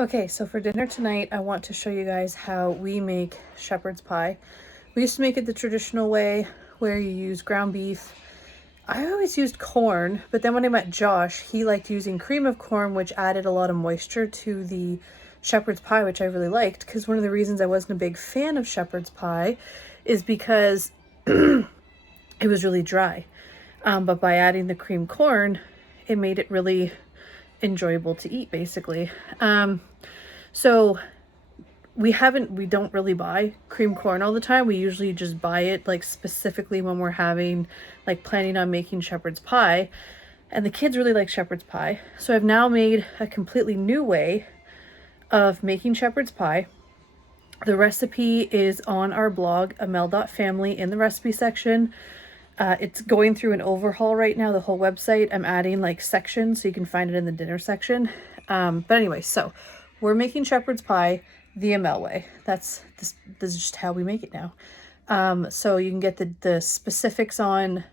Okay, so for dinner tonight, I want to show you guys how we make shepherd's pie. We used to make it the traditional way where you use ground beef. I always used corn, but then when I met Josh, he liked using cream of corn, which added a lot of moisture to the shepherd's pie, which I really liked, because one of the reasons I wasn't a big fan of shepherd's pie is because it was really dry. But by adding the cream corn, it made it really enjoyable to eat, basically. So we don't really buy cream corn all the time. We usually just buy it like specifically when we're planning on making shepherd's pie. And the kids really like shepherd's pie. So I've now made a completely new way of making shepherd's pie. The recipe is on our blog, Amell.Family, in the recipe section. It's going through an overhaul right now, the whole website. I'm adding like sections so you can find it in the dinner section. But anyway, so we're making shepherd's pie the Amell way. This is just how we make it now. So you can get the specifics on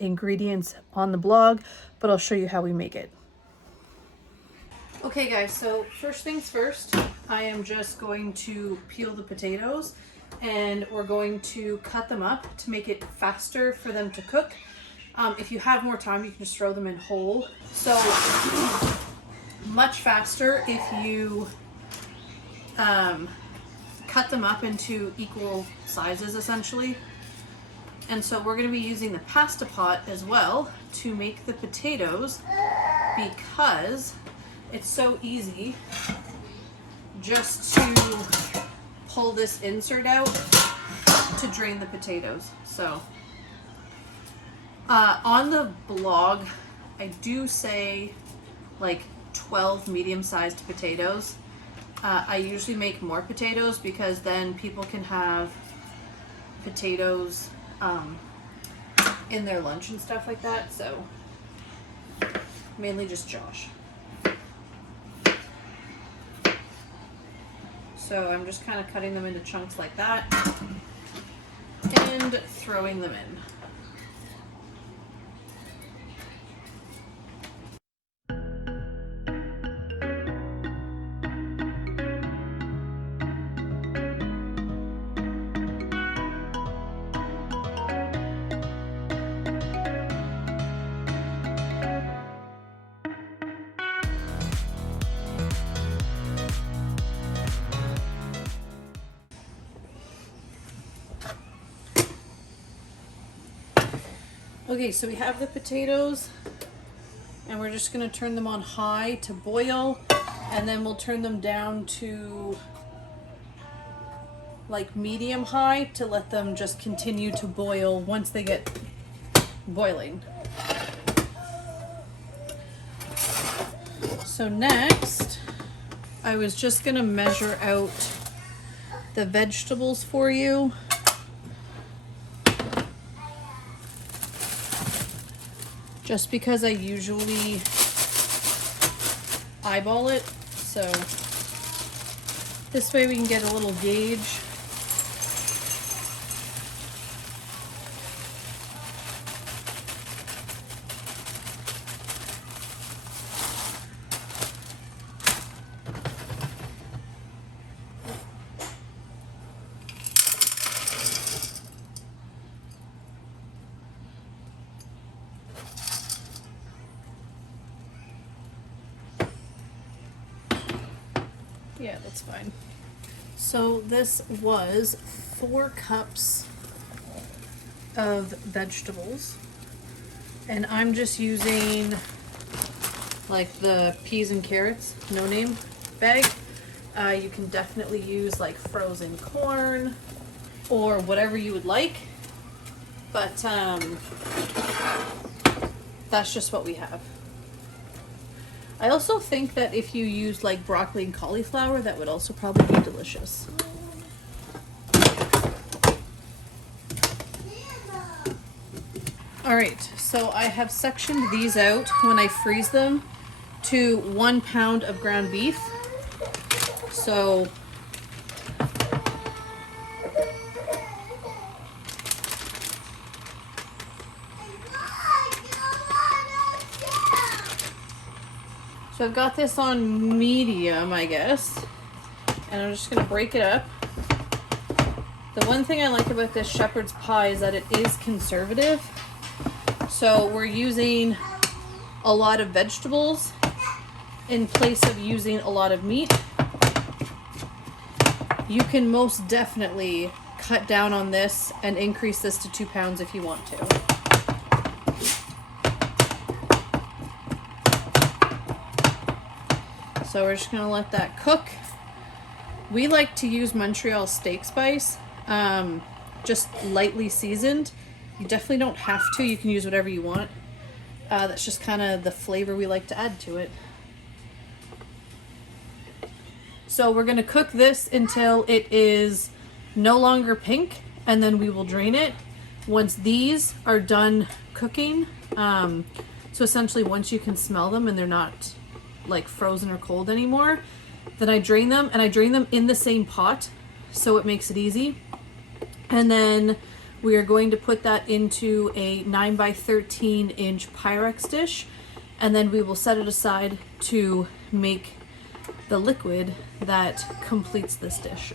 ingredients on the blog, but I'll show you how we make it. Okay guys, so first things first, I am just going to peel the potatoes and we're going to cut them up to make it faster for them to cook. If you have more time, you can just throw them in whole. So much faster if you cut them up into equal sizes essentially. And so we're going to be using the pasta pot as well to make the potatoes because it's so easy just to pull this insert out to drain the potatoes. So on the blog I do say like 12 medium-sized potatoes. I usually make more potatoes because then people can have potatoes in their lunch and stuff like that. So mainly just Josh. So I'm just kind of cutting them into chunks like that and throwing them in. Okay, so we have the potatoes and we're just going to turn them on high to boil, and then we'll turn them down to like medium high to let them just continue to boil once they get boiling. So next, I was just going to measure out the vegetables for you. Just because I usually eyeball it, so this way we can get a little gauge. Yeah, that's fine. So this was 4 cups of vegetables, and I'm just using like the peas and carrots no name bag. You can definitely use like frozen corn or whatever you would like, but that's just what we have. I also think that if you use like broccoli and cauliflower, that would also probably be delicious. Alright, so I have sectioned these out when I freeze them to 1 pound of ground beef. So So I've got this on medium, I guess, and I'm just gonna break it up. The one thing I like about this shepherd's pie is that it is conservative. So we're using a lot of vegetables in place of using a lot of meat. You can most definitely cut down on this and increase this to 2 pounds if you want to. So we're just gonna let that cook. We like to use Montreal steak spice, just lightly seasoned. You definitely don't have to, you can use whatever you want. That's just kind of the flavor we like to add to it. So we're gonna cook this until it is no longer pink, and then we will drain it. Once these are done cooking, so essentially once you can smell them and they're not like frozen or cold anymore, then I drain them, and I drain them in the same pot, so it makes it easy. And then we are going to put that into a 9 by 13 inch Pyrex dish, and then we will set it aside to make the liquid that completes this dish.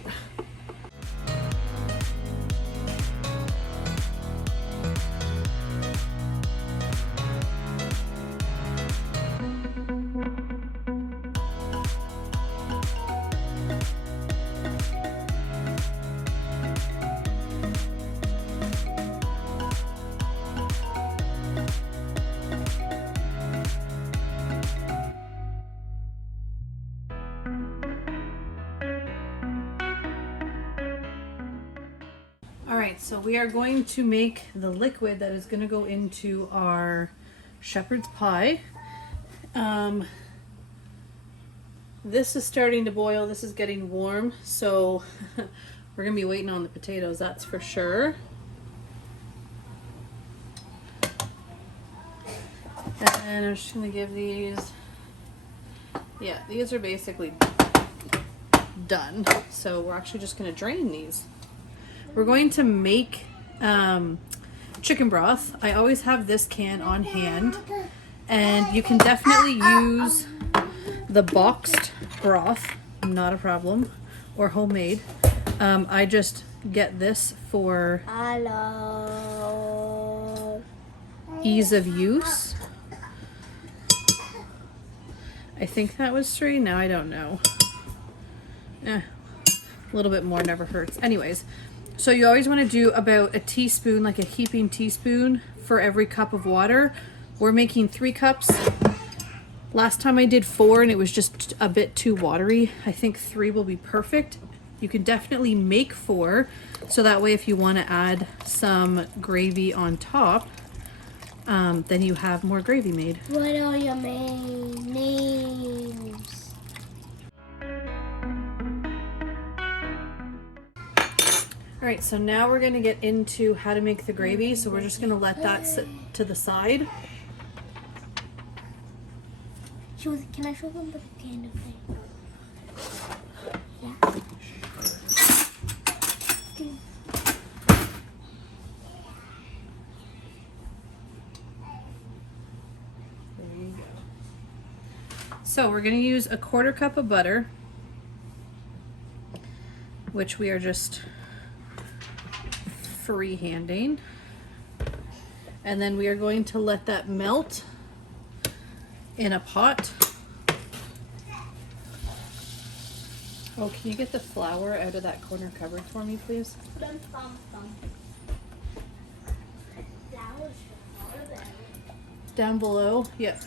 Alright, so we are going to make the liquid that is going to go into our shepherd's pie. This is starting to boil, this is getting warm, so we're going to be waiting on the potatoes, that's for sure. And I'm just going to give these, yeah, these are basically done. So we're actually just going to drain these. We're going to make chicken broth. I always have this can on hand, and you can definitely use the boxed broth, not a problem, or homemade. I just get this for ease of use. I think that was 3. Now I don't know. A little bit more never hurts. Anyways, so you always want to do about a teaspoon, like a heaping teaspoon for every cup of water. We're making 3 cups. Last time I did 4 and it was just a bit too watery. I think 3 will be perfect. You can definitely make 4, so that way if you want to add some gravy on top, then you have more gravy made. What are your main names? Alright, so now we're going to get into how to make the gravy, so we're just going to let that sit to the side. Can I show them the kind of thing? Yeah. There you go. So we're going to use a 1/4 cup of butter, which we are just freehanding, and then we are going to let that melt in a pot. Oh, can you get the flour out of that corner cupboard for me, please? Down below, yep.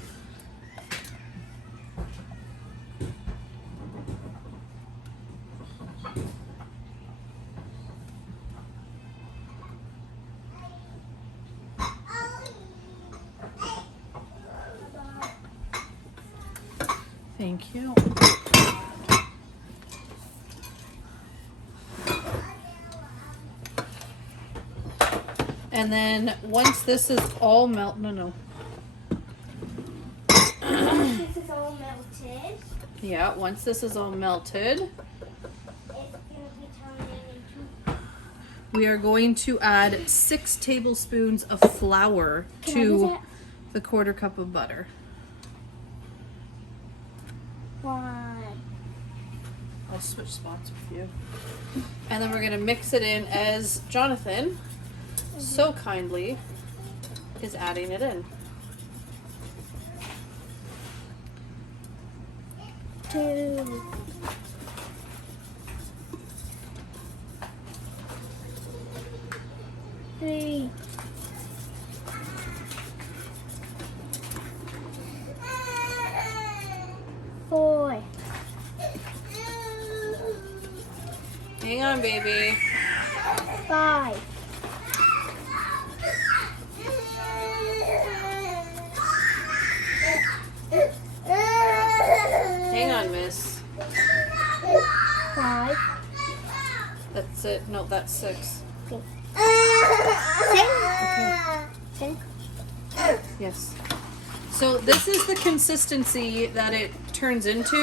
Thank you. And then once this is all Once this is all melted. Yeah, once this is all melted, It's going to be turning into... we are going to add 6 tablespoons of flour to the 1/4 cup of butter. One. I'll switch spots with you. And then we're gonna mix it in as Jonathan so kindly is adding it in. 2. 3. 4. Hang on, baby. 5. 'Hang on, miss. 5. That's it. No, that's 6. 6. Okay. 6. Yes. So this is the consistency that it turns into.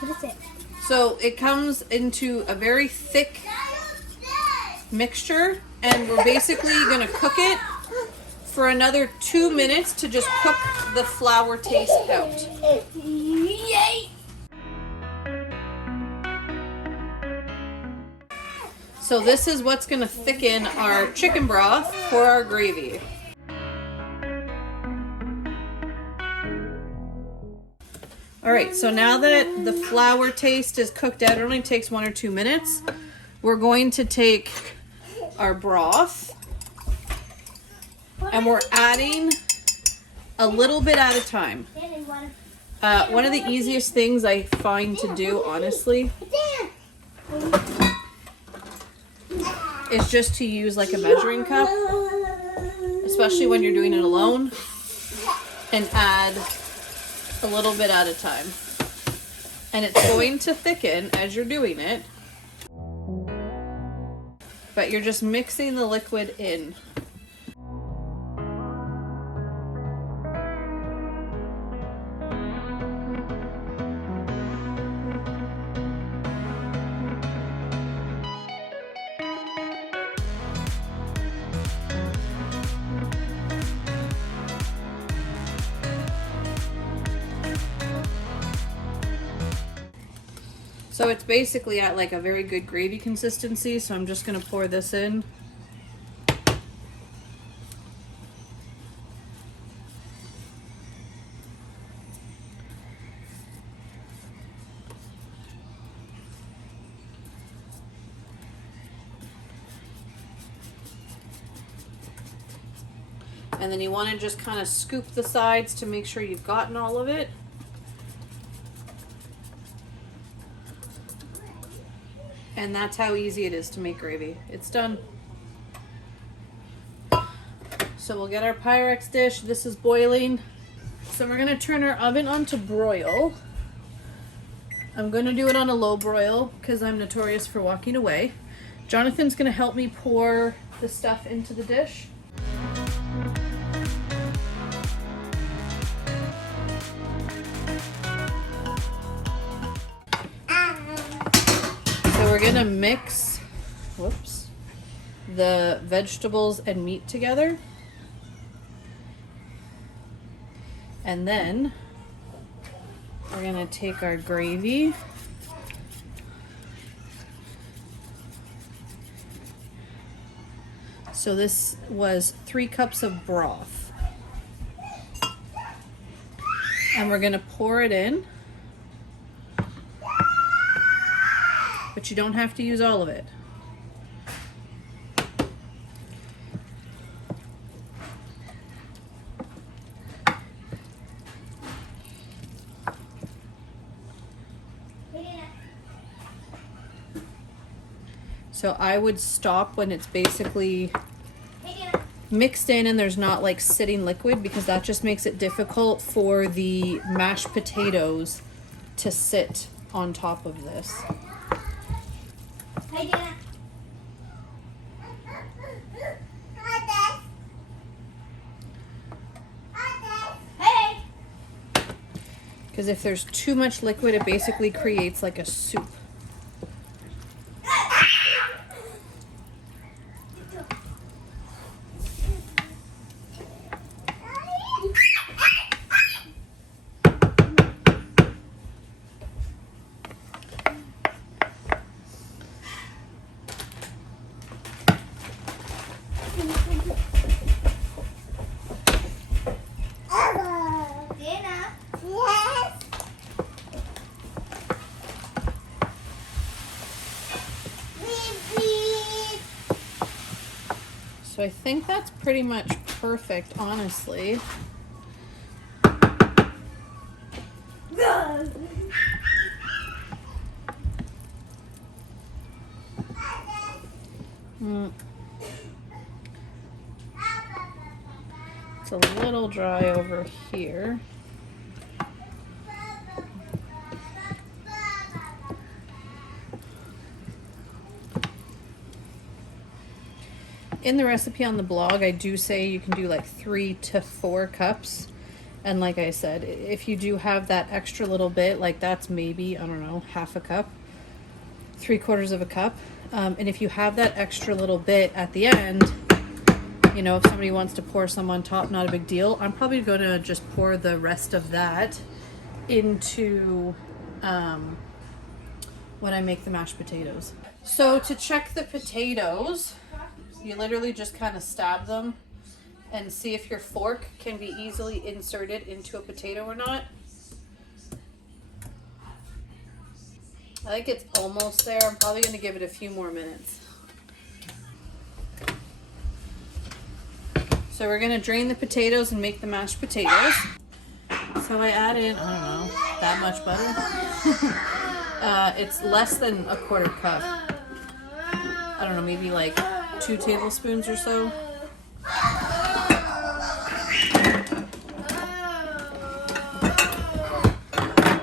What is it? So it comes into a very thick mixture, and we're basically going to cook it for another 2 minutes to just cook the flour taste out. Yay! So this is what's going to thicken our chicken broth for our gravy. All right, so now that the flour taste is cooked out, it only takes 1 or 2 minutes. We're going to take our broth and we're adding a little bit at a time. One of the easiest things I find to do, honestly, is just to use like a measuring cup, especially when you're doing it alone, and add a little bit at a time. And it's going to thicken as you're doing it, but you're just mixing the liquid in. So it's basically at like a very good gravy consistency, so I'm just going to pour this in. And then you want to just kind of scoop the sides to make sure you've gotten all of it. And that's how easy it is to make gravy. It's done. So we'll get our Pyrex dish. This is boiling. So we're gonna turn our oven on to broil. I'm gonna do it on a low broil because I'm notorious for walking away. Jonathan's gonna help me pour the stuff into the dish. So we're gonna mix, the vegetables and meat together. And then we're gonna take our gravy. So this was 3 cups of broth. And we're gonna pour it in. But you don't have to use all of it. So I would stop when it's basically mixed in and there's not like sitting liquid, because that just makes it difficult for the mashed potatoes to sit on top of this. Hey, Dana. Hey. Because if there's too much liquid, it basically creates like a soup. So I think that's pretty much perfect, honestly. It's a little dry over here. In the recipe on the blog, I do say you can do like 3 to 4 cups. And like I said, if you do have that extra little bit, like that's maybe, I don't know, half a cup, 3/4 of a cup. And if you have that extra little bit at the end, you know, if somebody wants to pour some on top, not a big deal. I'm probably going to just pour the rest of that into when I make the mashed potatoes. So to check the potatoes, you literally just kind of stab them and see if your fork can be easily inserted into a potato or not. I think it's almost there. I'm probably going to give it a few more minutes. So we're going to drain the potatoes and make the mashed potatoes. So I add in, I don't know, that much butter. It's less than a 1/4 cup. I don't know, maybe like 2 tablespoons or so.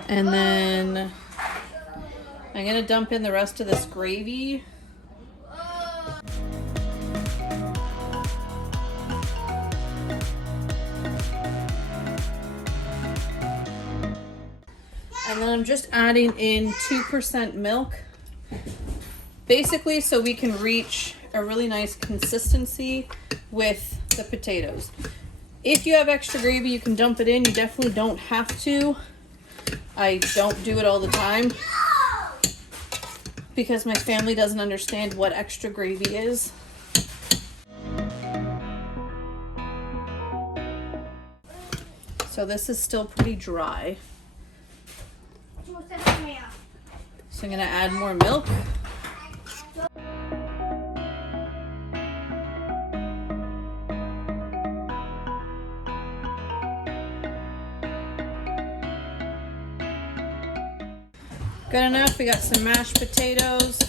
And then I'm going to dump in the rest of this gravy. And then I'm just adding in 2% milk, basically so we can reach a really nice consistency with the potatoes. If you have extra gravy, you can dump it in. You definitely don't have to. I don't do it all the time because my family doesn't understand what extra gravy is. So this is still pretty dry. So I'm going to add more milk. Good enough. We got some mashed potatoes.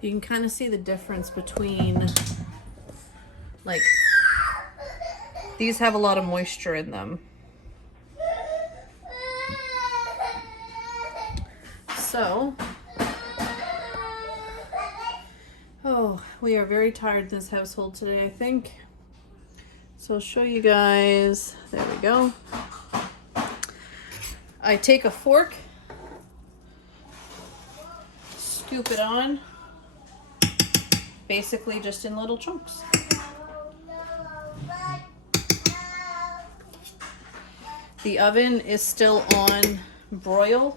You can kind of see the difference between, like, these have a lot of moisture in them. So, we are very tired in this household today, I think. So I'll show you guys. There we go. I take a fork, scoop it on, basically just in little chunks. The oven is still on broil.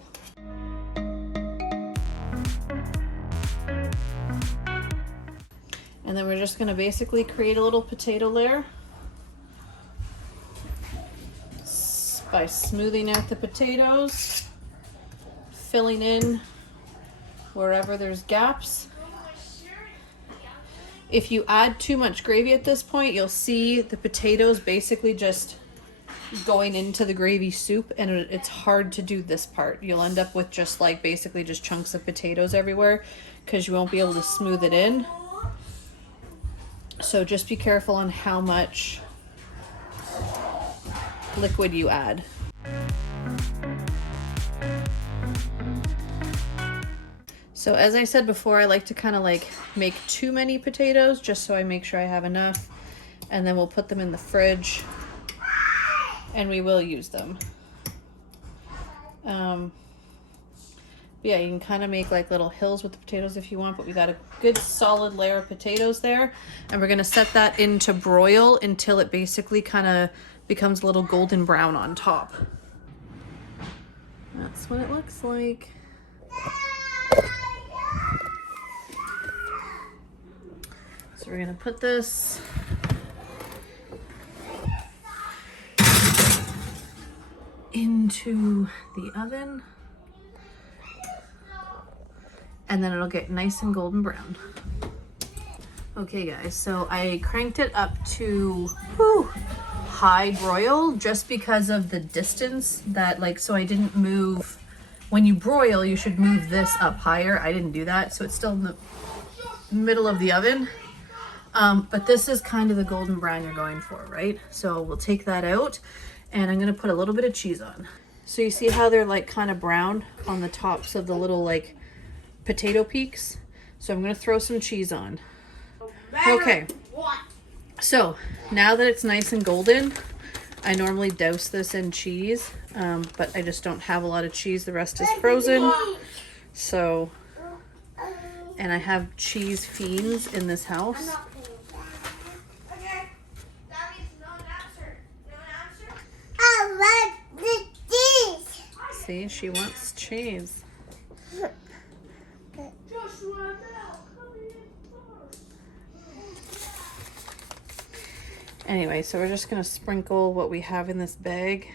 And then we're just going to basically create a little potato layer by smoothing out the potatoes, filling in wherever there's gaps. If you add too much gravy at this point, you'll see the potatoes basically just going into the gravy soup, and it's hard to do this part. You'll end up with just like basically just chunks of potatoes everywhere because you won't be able to smooth it in. So just be careful on how much liquid you add. So as I said before, I like to kind of like make too many potatoes just so I make sure I have enough, and then we'll put them in the fridge and we will use them. Yeah, you can kind of make like little hills with the potatoes if you want, but we got a good solid layer of potatoes there, and we're gonna set that into broil until it basically kind of becomes a little golden brown on top. That's what it looks like. So we're gonna put this into the oven. and then it'll get nice and golden brown. Okay guys, so I cranked it up to high broil just because of the distance that, like, so I didn't move. When you broil, you should move this up higher. I didn't do that, so it's still in the middle of the oven. But this is kind of the golden brown you're going for, right? So we'll take that out, and I'm gonna put a little bit of cheese on. So you see how they're like kind of brown on the tops of the little like potato peaks? So I'm gonna throw some cheese on. Okay, so now that it's nice and golden, I normally douse this in cheese, but I just don't have a lot of cheese. The rest is frozen. So, and I have cheese fiends in this house. Okay, that means no answer. No answer? I want the cheese. See, she wants cheese. Joshua, now come in first. Anyway, so we're just gonna sprinkle what we have in this bag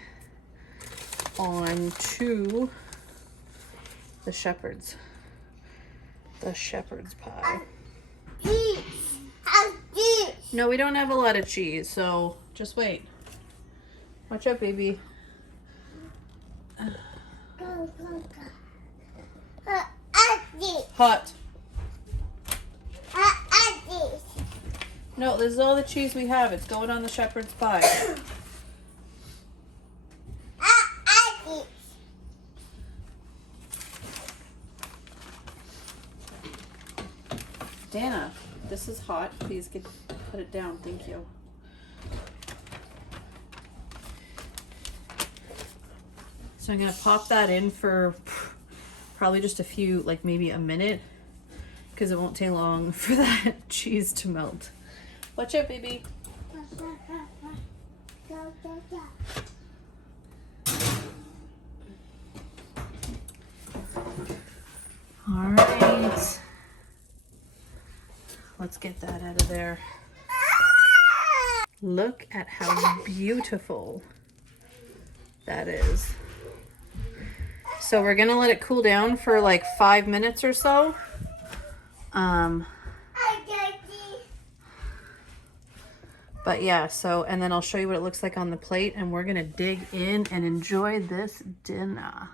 onto the shepherd's pie. Cheese. Cheese. No, we don't have a lot of cheese, so just wait. Watch out, baby. Hot. No, this is all the cheese we have. It's going on the shepherd's pie. Dana, this is hot. Please put it down. Thank you. So I'm going to pop that in for probably just a few, like maybe a minute, because it won't take long for that cheese to melt. Watch out, baby. All right. Let's get that out of there. Look at how beautiful that is. So we're gonna let it cool down for like 5 minutes or so. But yeah, so, and then I'll show you what it looks like on the plate, and we're gonna dig in and enjoy this dinner.